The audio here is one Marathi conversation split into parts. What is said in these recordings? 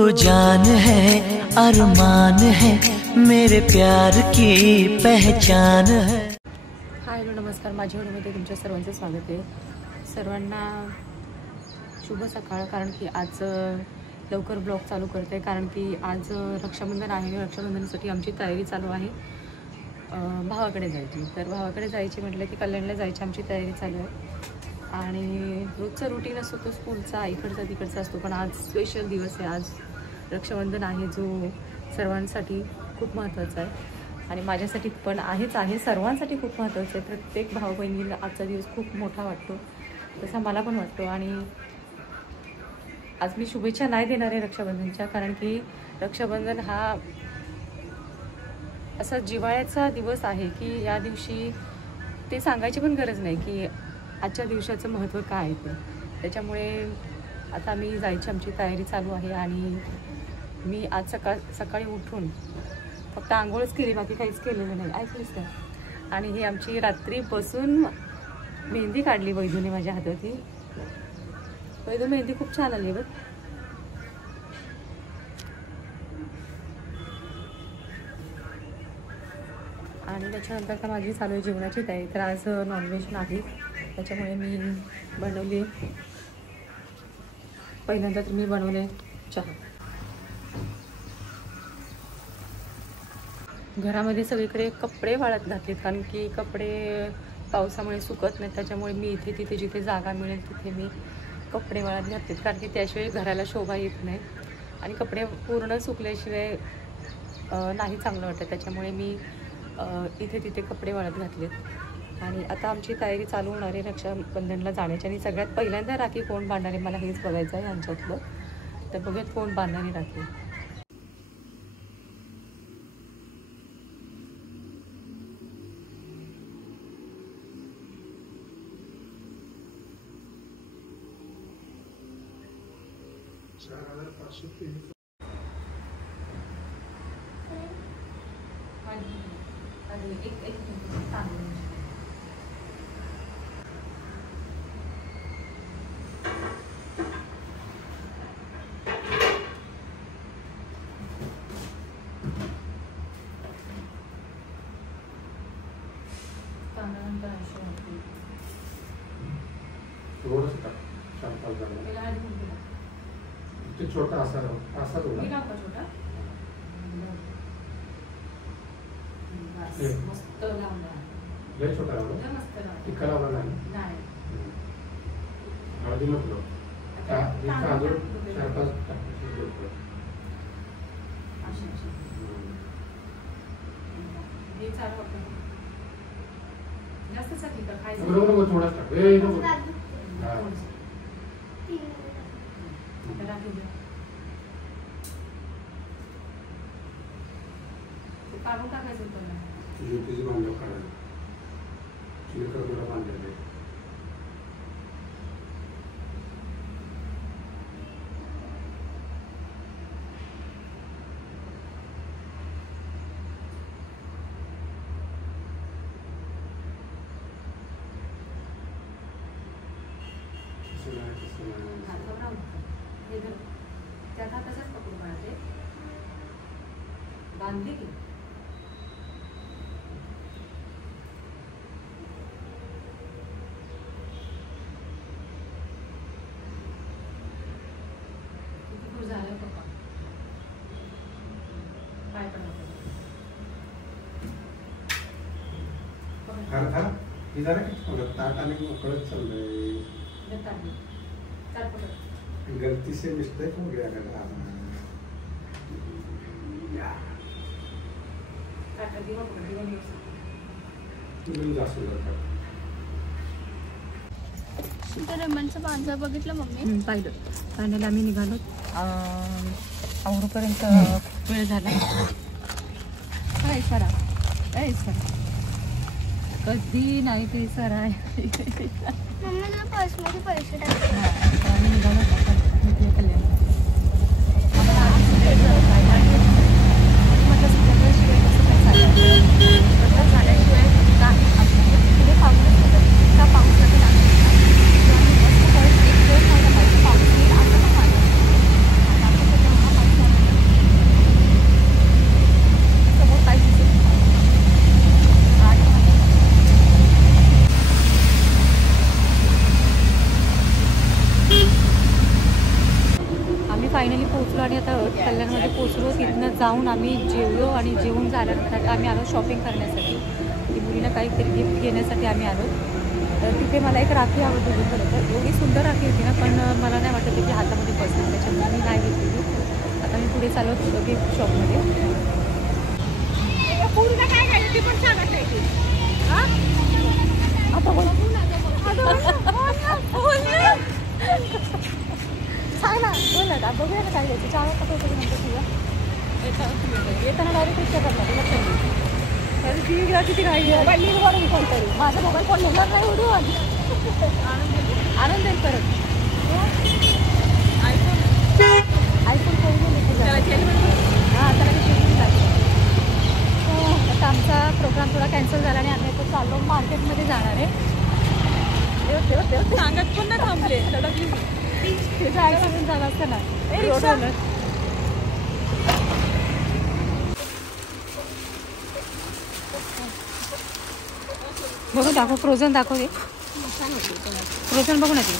जान है अरमान है मेरे प्यार की पहचान है। हाय हॅलो नमस्कार, माझ्या व्हिडिओमध्ये तुमच्या सर्वांचं स्वागत आहे। सर्वांना शुभ सकाळ। कारण की आज लवकर ब्लॉग चालू करते कारण की आज रक्षाबंधन आहे। रक्षाबंधनासाठी आमची तयारी चालू आहे भावाकडे जायची। तर भावाकडे जायची म्हटलं की कल्याणला जायची आमची तयारी चालू आहे। आणि रोजचा रुटीन असतो तो स्कूलचा इकडचा तिकडचा असतो, पण आज स्पेशल दिवस आहे। आज रक्षाबंधन आहे जो सर्वांसाठी खूप महत्त्वाचा आहे आणि माझ्यासाठी पण आहेच आहे, सर्वांसाठी खूप महत्त्वाचं आहे। प्रत्येक भाऊ बहिणीला आजचा दिवस खूप मोठा वाटतो, तसा मला पण वाटतो। आणि आज मी शुभेच्छा नाही देणार आहे रक्षाबंधनच्या, कारण की रक्षाबंधन हा असा जिव्हाळ्याचा दिवस आहे की या दिवशी ते सांगायची पण गरज नाही की आजच्या दिवसाचं महत्त्व काय आहे ते। त्याच्यामुळे आता मी जायची आमची तयारी चालू आहे आणि मी आज सकाळी उठून फक्त आंघोळच केली, बाकी काहीच केलेलं नाही। ऐकलीस का? आणि ही आमची रात्री बसून मेहंदी काढली वैदूने माझ्या हाताची। वैदू मेहंदी खूप छान आली बघ। आणि त्याच्यानंतर तर माझी चालू आहे जेवणाची तयारी। तर आज नॉनव्हेज नाही, त्याच्यामुळे मी बनवली, पहिल्यांदा तर मी बनवले चहा। घरामध्ये सगळीकडे कपडे वाळत घातलेत कारण की कपडे पावसामुळे सुकत नाहीत, त्याच्यामुळे मी इथे तिथे जिथे जागा मिळेल तिथे मी कपडे वाळत घातलेत, कारण की त्याशिवाय घराला शोभा येत नाही आणि कपडे पूर्ण सुकल्याशिवाय नाही चांगलं वाटतं। त्याच्यामुळे मी इथे तिथे कपडे वाळत घातलेत। आणि आता आमची तयारी चालू होणार आहे रक्षाबंधनला जाण्याची। आणि सगळ्यात पहिल्यांदा राखी कोण बांधणार आहे मला हेच बघायचं आहे यांच्यातलं। तर बघूयात कोण बांधणार आहे राखी। छोटा असा छोटा मस्त लावला, लय छोटा लावला, मस्त लावला, टिक्का लावला नाही, हळदी म्हटलं जास्तच खायचं बरोबर थोडाच टाक काढून टाकायचं होतं ज्योतीची बांधव काढायला चिरकर तुला बांधलेले त्या हाताचाच पकडून काढते बांधली की झालं पप्पा काय पण ही जरा ताट आणि मोकळच चाललंय, गलती से मिस्टेक हो गया रमणचं पांजर बघितलं मम्मी? पाहिलं। पाण्याला आम्ही निघालो, आवरूपर्यंत वेळ झाला। काय सरा काय सरा कधी नाही ते सर आहे मम्मीला पर्समध्ये पैसे टाकले। आम्ही निघालो कल्याण। फायनली पोहोचलो आणि आता कल्याणमध्ये पोहोचलो. तिथनं जाऊन आम्ही जेवलो आणि जेवून झाल्यानंतर आता आम्ही आलो शॉपिंग करण्यासाठी. ती मुलीला काहीतरी गिफ्ट घेण्यासाठी आम्ही आलो. तर तिथे मला एक राखी आवडली होती खरं तर. एवढी सुंदर राखी होती ना, पण मला नाही वाटत त्याची हातामध्ये बसेल, त्याच्यामुळे मी नाही घेतलेली. आता मी पुढे चालू होतो गिफ्ट शॉपमध्ये. सांग ना, बोल ना, बघूया ना काय घ्यायचं. 4 वाजता पोहोचतो नंतर तुला येताना डायरेक्ट रिक्षा करणार तुला पाहिजे. तर ती घ्या किती राहिली मोबाईल कोणतरी. माझा मोबाईल फोन नेणार नाही उडून आणून देईल परत. आयफोन फोन हां त्याला आता आमचा प्रोग्राम थोडा कॅन्सल झाला आणि आम्ही आता चाललो मार्केटमध्ये जाणार आहे. सांगत पण नाही थांबले त्याचा ॲक्सिडेंट झाला असता ना रोडवर. बघू दाखव फ्रोझन दाखव दे. फ्रोझन बघू ना ते.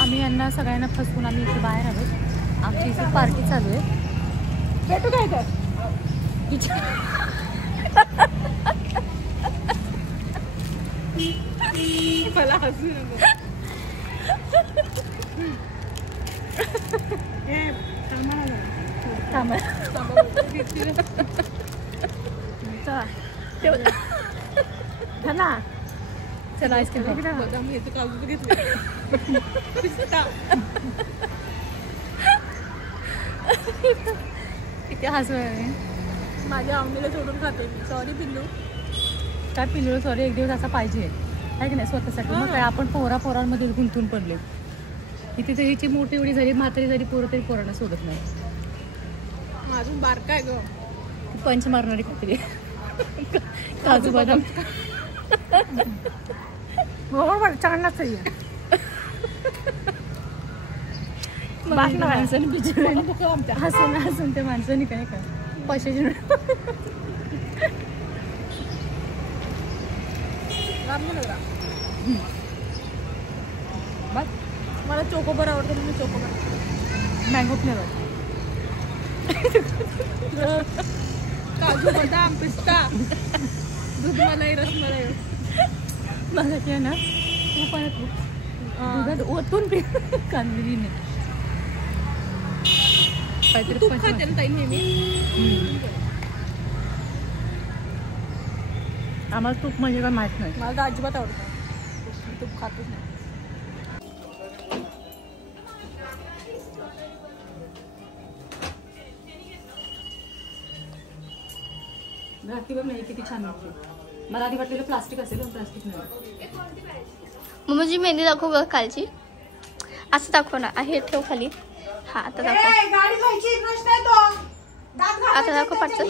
आम्ही यांना सगळ्यांना फसवून आम्ही इथे बाहेर आलो. आमची इथे पार्टी चालू आहे. भेटू काय तर मला हसू नको. चला आईस्क्रीम किती हसू आहे. माझ्या आवडीला सोडून खाते. सॉरी पिल्लू. काय पिल्लू सॉरी. एक दिवस असा पाहिजे आहे की नाही स्वतःसाठी. मग काय आपण पोरांमध्ये गुंतून पडले. इथे तर हिची मोठी एवढी झाली म्हातारी झाली पोरं तरी पोरांना सोडत नाही. अजून बारका आहे ग. पंच मारणारी खात्री काजू बदाम बरोबर चांगलाच आहे. माणसाने बिचार हसून हसून त्या माणसाने काय का पैशाची मला चोकोबार आवडतं म्हणून चोकोबार. मँगो फ्लेवर काजू बदाम पिस्ता दूध मलाई रसमलाई. मला की ना दुधात ओतून कांदरीने काहीतरी तूप खाते ना ताई नेहमी. आम्हाला तूप म्हणजे काय माहित नाही. मला तर अजिबात आवडतं. तूप खातच नाही. राखी बघ नाही किती छान वाटते. मला आधी वाटलेलं प्लास्टिक असेल पण प्लास्टिक नाही. मम्मीची मेहंदी दाखव ग खालची. असं दाखव ना. हे ठेव खाली. हा आता दाखव. आता दाखव पाठचं.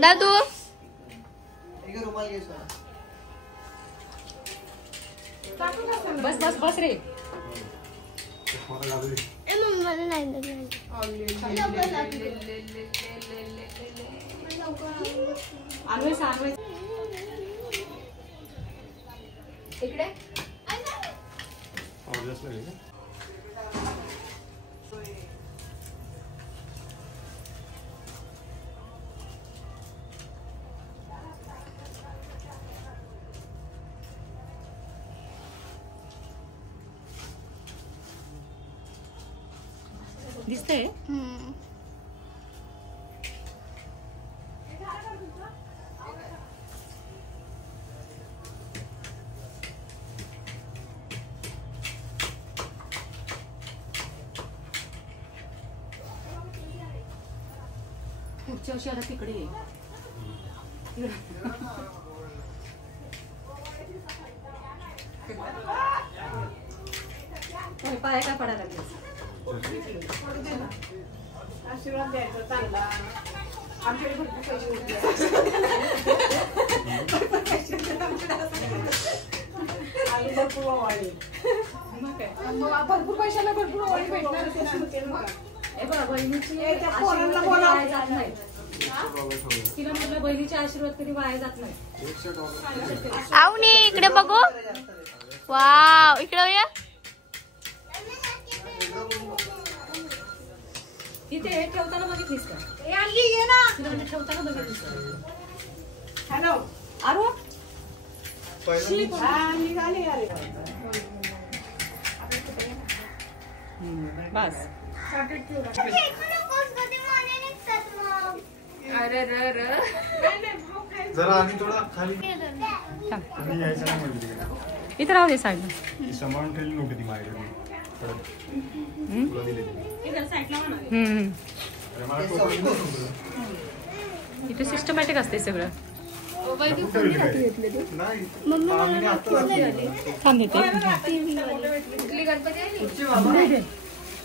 दादू बस बस बस रे. मला नाही इकडे दिसतंय. पुढच्या वर्षी आता तिकडे ये. पाया काय पडायला लागले. आशीर्वाद द्यायचा चांगला. आमच्याकडे भरपूर पैसे होते. भरपूर ओवाळी. भरपूर पैशाला भरपूर ओवाळी भेटणार. तिला म्हटलं बहिणीचे आशीर्वाद कधी वाया जात नाही. आवनी इकडे बघू. वाव इकडे या. तिथे हे ठेवताना बघितलीस का? ठेवताना बघितलीस का? हॅलो आरो बस. अरे र जरा आधी थोडा खाली इथं राहू दे साईड. सांभाळून ठेवली नव्हती ती माझ्याकडे. इथे सिस्टमॅटिक असते सगळं. थांब देते.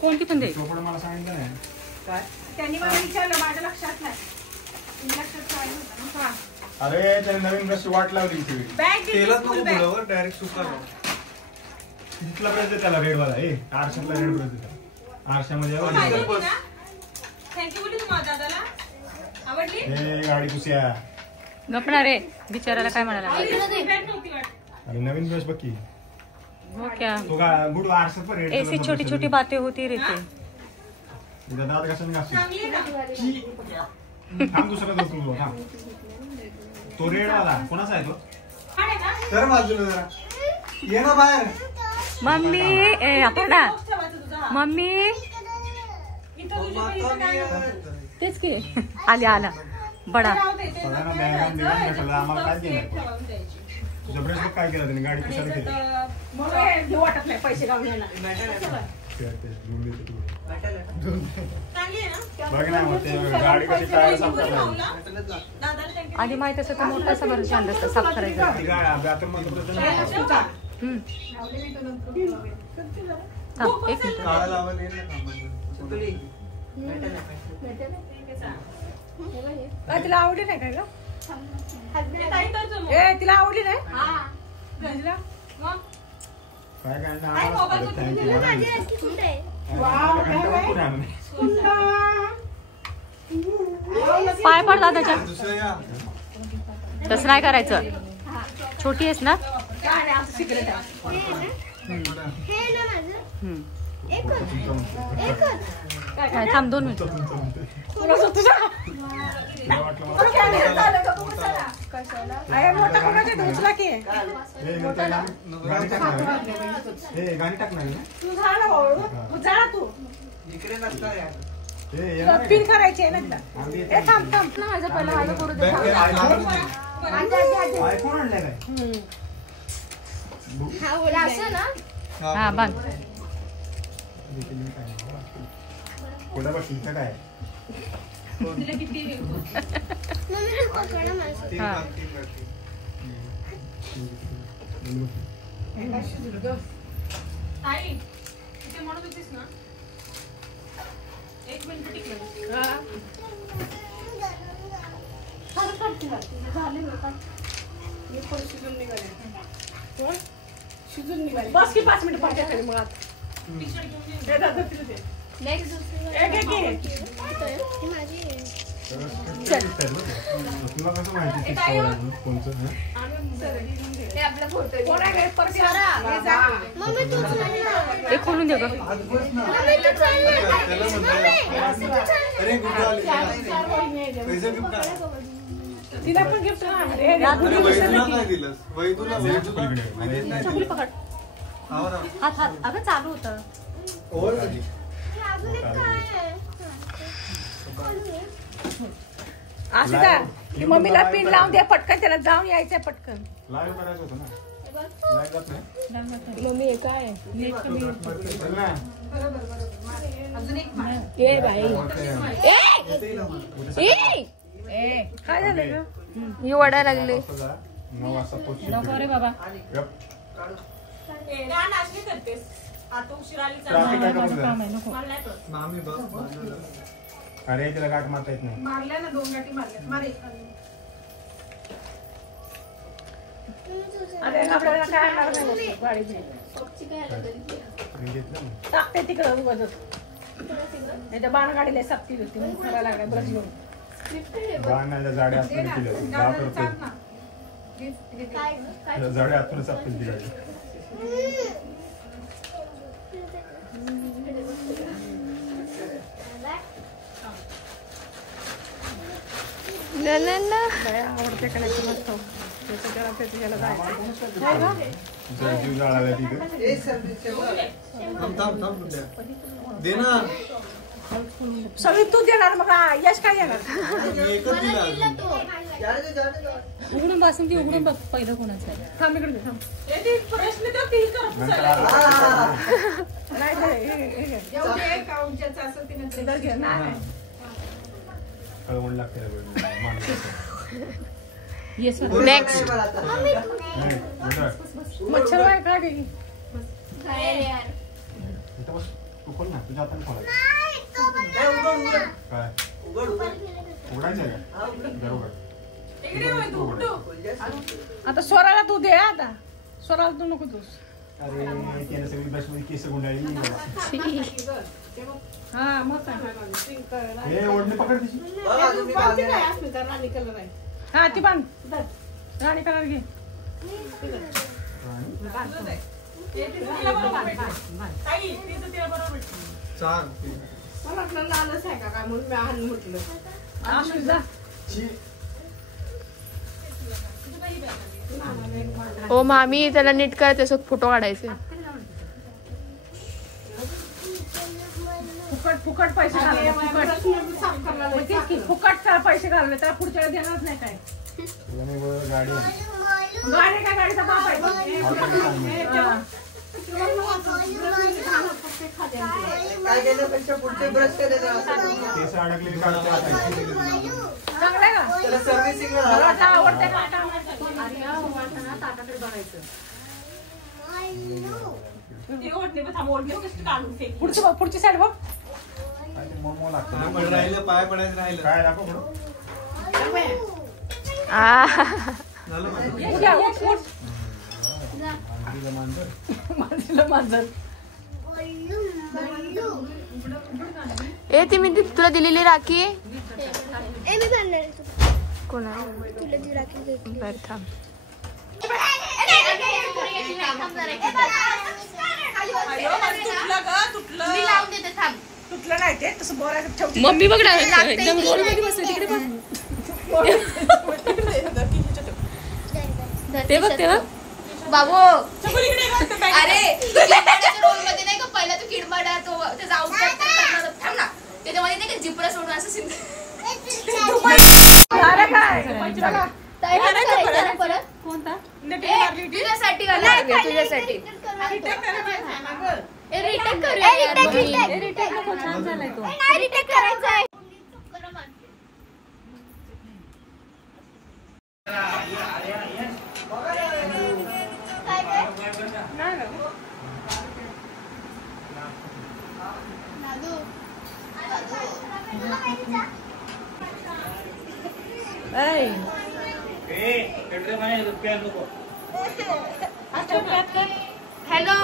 कोणती पण दे. मला सांगितलं नाही. त्यांनी मला विचारलं, माझ्या लक्षात नाही. अरे त्याने नवीन ब्रश वाट लावली तेलात नको बोलावर डायरेक्ट सुकला तिथला ब्रश दे त्याला रेड वाला. आरशातला रेड ब्रश दे. आरशामध्ये गाडी पुसिया गपणार रे बिचाराला काय म्हणाला. अरे नवीन ब्रश बघ की. हो क्या तो बुड आरशात पण रेड. ऐसी छोटी छोटी बातें होती रहती. दादा कशाने घासली थांब दुसरा दोस्त तुझा थांब. तो रेड वाला कोणाचा आहे तो? सर बाजूला जरा ये ना बाहेर. मम्मी आपण मम्मी तेच की आल्या आला बडा. आम्हाला काय केलं तुझ्या ब्रश काय केलं त्याने गाडी कशाला केली वाटत नाही पैसे गावून येणार. बघ ना मग ते गाडी कशी काय साफ करायला आधी माहित असं तर मोठा सगळं छान असतं साफ करायचं. एक तिला आवडली नाही काय ग? तिला आवडली नाही. पाय पड दादाच्या. तसं नाही करायचं. छोटी आहेस ना. थांब 2 मिनिट. गाणी टाकणार पिन करायची आहे ना. थांब थांब माझं पहिला माझं करू दे. आयफोन आणलाय काय? हा बांध. पुढे बघ इथं काय म्हणत होतीस ना 1 मिनिट टिकलं. शिजून निघाले. बस की 5 मिनिट पाठ्या खाली. मग आता तुला कसं माहिती कोणचं खोलून दे ग. तिला पण गिफ्ट हात हात अगं चालू होतं. असं का की मम्मीला पिन लावून दे पटकन. त्याला जाऊन यायचंय पटकन. लाईव्ह करायचं होतं ना. लाईव्ह जात नाही मम्मी हे काय ना. ए बाई काय झालं ग? ही वडा लागले. 9 वाजता पोहोचू. नको रे बाबा. ट्रॅफिक आहे का बघ काम जरा. आहे नको. अरे तिला गाठ मारता येत नाही. मारल्या ना 2 गाठी मारल्या मारे अरे आपल्याला काय मारणार नाही गाडीची. मी घेतलं ना. टाकते तिकडं उगाच. नाही तर बाण गाडीला सक्ती होती म्हणून करायला लागला ब्रश घेऊन. बाणाला जाड्या हातून केलं. 10 रुपये. जाड्या हातून सापडली ती गाडी. आवडते का नाही तुला खाऊ. त्याला जायचं. तुझा जीव जाळाला तिथे. सगळी तू देणार मग यश काय देणार. उघडून बसून ती उघडून बघ पहिलं कोणाचं आहे. थांब इकडे दे, थांब. नंतर आला. नाही घे. नाही कळवण लागते नेक्स्ट. मच्छर आहे का गे. तू खोल ना तुझ्या हाताने खोलायचं. काय उघडायचं आहे का बरोबर. आता स्वराला तू दे. आता स्वराला तू नको तूस. अरे त्याने सगळी ब्रशमध्ये केस गुंडाळली. हा मग काय. हे ओढणी पकड तिची. हा ती बांध. राणी कलर घे. ओ मामी त्याला नीट काय त्याच्यात फोटो काढायचे. फुकट पैसे घालले. फुकट त्याला पैसे घालले त्याला पुढच्या वेळी देणार नाही काय. गाडी गाडी काय गाडीचा बाप आहे. काय केल्यापेक्षा पुढचे ब्रश केस अडकलेली काढते आता. चांगलं आहे का. त्याला सर्व्हिसिंग आता आवडते का आता. ताटाकडे बघायचं. पुढची साईड बघ. मोमो लागतं. राहिलं पाय पडायचं राहिलं. काय दाखव बरं. मांजर. ए ती मी तुला दिलेली राखी कोणा बरं थांब. तुटलं नाही ते तसं बोलायचं ठेवते. मम्मी बघ ना एकदम रोल मध्ये बसले तिकडे बघ. ते बघ ते बघ बाबू. अरे रोल मध्ये नाही का पहिला तो किडमाडा तो त्याचा आउटफिट थांब ना त्याच्यामध्ये नाही का जिपरा सोडून असं सिंध. परत कोणता तुझ्यासाठी तुझ्यासाठी रिटेक करूया. छान झालाय तो. रिटेक करायचा आहे. हॅलो